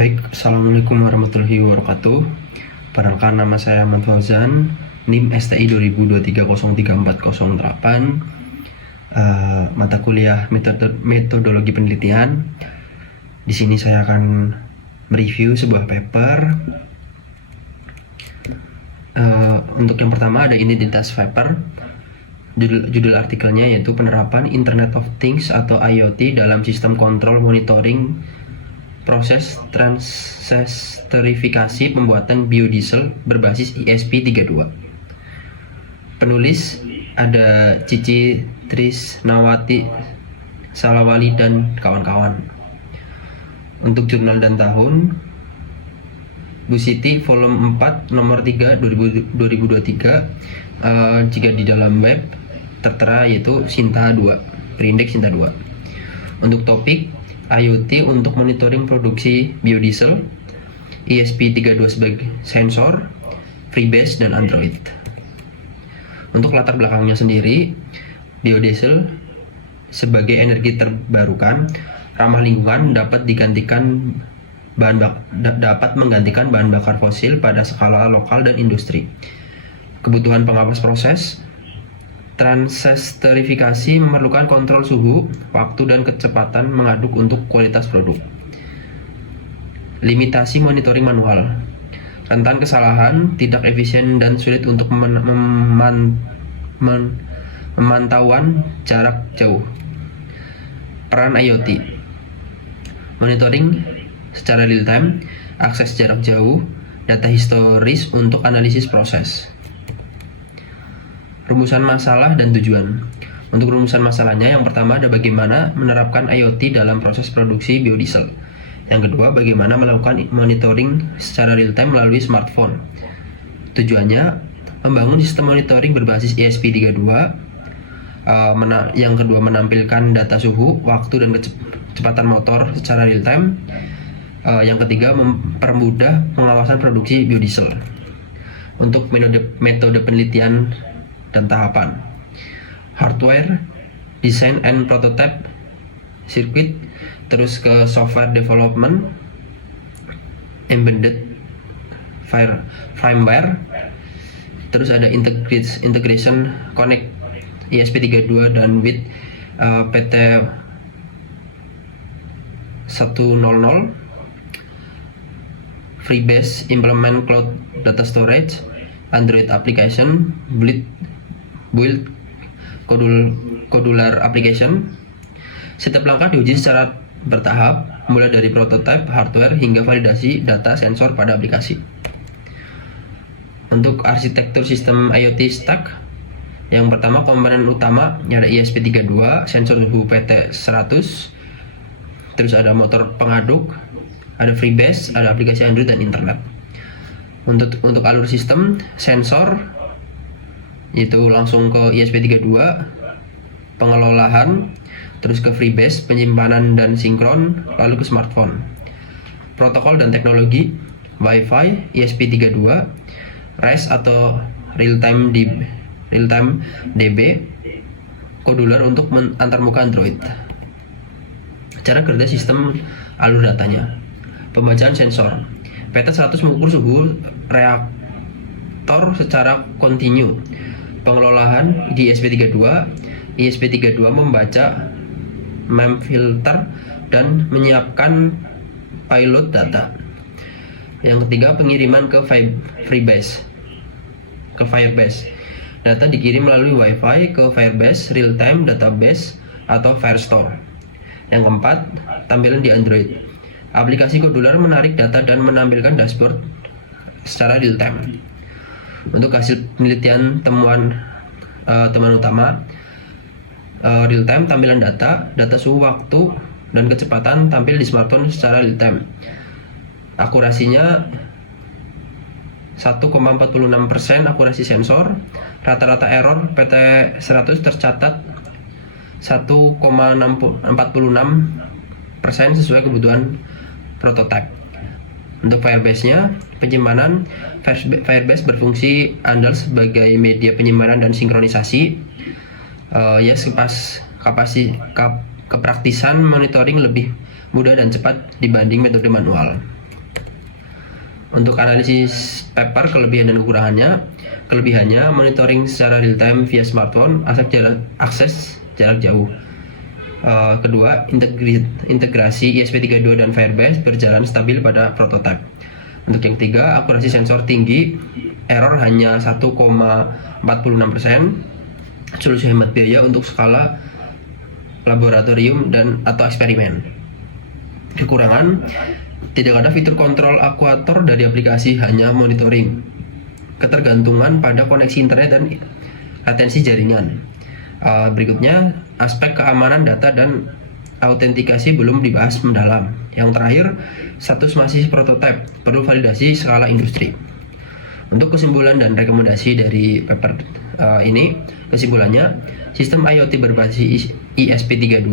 Baik, Assalamualaikum warahmatullahi wabarakatuh. Perkenalkan, nama saya Ahmad Fauzan, NIM STI 2023034408, mata kuliah metodologi penelitian. Di sini saya akan mereview sebuah paper. Untuk yang pertama ada identitas paper. Judul artikelnya yaitu penerapan Internet of Things atau IoT dalam sistem kontrol monitoring proses transesterifikasi pembuatan biodiesel berbasis ESP32. Penulis ada Cici Trisnawati Salawali dan kawan-kawan. Untuk jurnal dan tahun, Bu Siti volume 4 nomor 3 2023. Jika di dalam web tertera yaitu Sinta 2, berindeks Sinta 2. Untuk topik IoT untuk monitoring produksi biodiesel, ESP32 sebagai sensor, Freebase dan Android. Untuk latar belakangnya sendiri, biodiesel sebagai energi terbarukan ramah lingkungan dapat menggantikan bahan bakar fosil pada skala lokal dan industri. Kebutuhan pengawas proses transesterifikasi memerlukan kontrol suhu, waktu, dan kecepatan mengaduk untuk kualitas produk. Limitasi monitoring manual, rentan kesalahan, tidak efisien, dan sulit untuk pemantauan jarak jauh. Peran IoT, monitoring secara real time, akses jarak jauh, data historis untuk analisis proses. Rumusan masalah dan tujuan. Untuk rumusan masalahnya, yang pertama ada bagaimana menerapkan IoT dalam proses produksi biodiesel. Yang kedua, bagaimana melakukan monitoring secara real time melalui smartphone. Tujuannya, membangun sistem monitoring berbasis ESP32. Yang kedua, menampilkan data suhu, waktu, dan kecepatan motor secara real time. Yang ketiga, mempermudah pengawasan produksi biodiesel. Untuk metode penelitian dan tahapan, hardware, design and prototype circuit, terus ke software development, embedded firmware, terus ada integration connect ESP32 dan with PT 100, Freebase implement cloud data storage, Android application, build modular application. Setiap langkah diuji secara bertahap, mulai dari prototipe hardware hingga validasi data sensor pada aplikasi. Untuk arsitektur sistem IoT stack, yang pertama komponen utama ada ESP32, sensor suhu PT 100, terus ada motor pengaduk, ada Freebase, ada aplikasi Android dan internet. Untuk alur sistem, sensor itu langsung ke ESP32, pengelolaan, terus ke Freebase, penyimpanan dan sinkron, lalu ke smartphone. Protokol dan teknologi, Wi-Fi, ESP32, REST atau real-time DB, kodular untuk antarmuka Android. Cara kerja sistem alur datanya, pembacaan sensor, PT 100 mengukur suhu reaktor secara kontinu. Pengelolaan di ESP32 membaca memfilter dan menyiapkan payload data. Yang ketiga, pengiriman ke Firebase. Data dikirim melalui Wi-Fi ke Firebase Real Time Database atau Firestore. Yang keempat, tampilan di Android. Aplikasi kodular menarik data dan menampilkan dashboard secara real time. Untuk hasil penelitian teman utama, real time tampilan data suhu, waktu, dan kecepatan tampil di smartphone secara real time. Akurasinya 1,46% akurasi sensor. Rata-rata error PT 100 tercatat 1,46% sesuai kebutuhan prototipe. Untuk Firebase-nya, penyimpanan Firebase berfungsi andal sebagai media penyimpanan dan sinkronisasi. Kepraktisan monitoring lebih mudah dan cepat dibanding metode manual. Untuk analisis paper, kelebihan dan kelebihannya monitoring secara real time via smartphone, akses jarak jauh. Kedua, integrasi ESP32 dan Firebase berjalan stabil pada prototipe. Untuk yang ketiga, akurasi sensor tinggi, error hanya 1,46%, solusi hemat biaya untuk skala laboratorium dan atau eksperimen. Kekurangan, tidak ada fitur kontrol akuator dari aplikasi, hanya monitoring. Ketergantungan pada koneksi internet dan latensi jaringan. Berikutnya, aspek keamanan data dan autentikasi belum dibahas mendalam. Yang terakhir, status masih prototipe, perlu validasi skala industri. Untuk kesimpulan dan rekomendasi dari paper ini, kesimpulannya, sistem IoT berbasis ESP32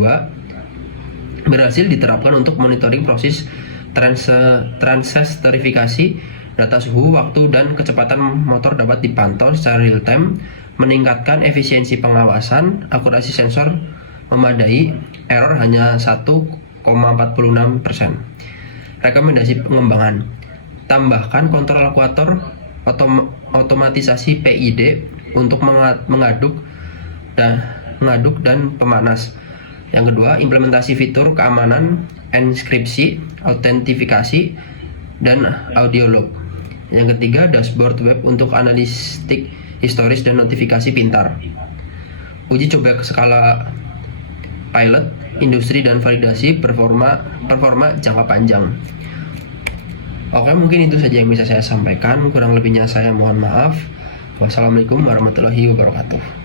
berhasil diterapkan untuk monitoring proses transistorifikasi, data suhu, waktu, dan kecepatan motor dapat dipantau secara real time, meningkatkan efisiensi pengawasan, akurasi sensor memadai, error hanya 1,46%. Rekomendasi pengembangan, tambahkan kontrol akuator, otomatisasi PID untuk mengaduk dan pemanas. Yang kedua, implementasi fitur keamanan, enskripsi, autentifikasi, dan audio log. Yang ketiga, dashboard web untuk analistik historis dan notifikasi pintar. Uji coba ke skala pilot, industri, dan validasi performa jangka panjang. Oke, mungkin itu saja yang bisa saya sampaikan. Kurang lebihnya saya mohon maaf. Wassalamualaikum warahmatullahi wabarakatuh.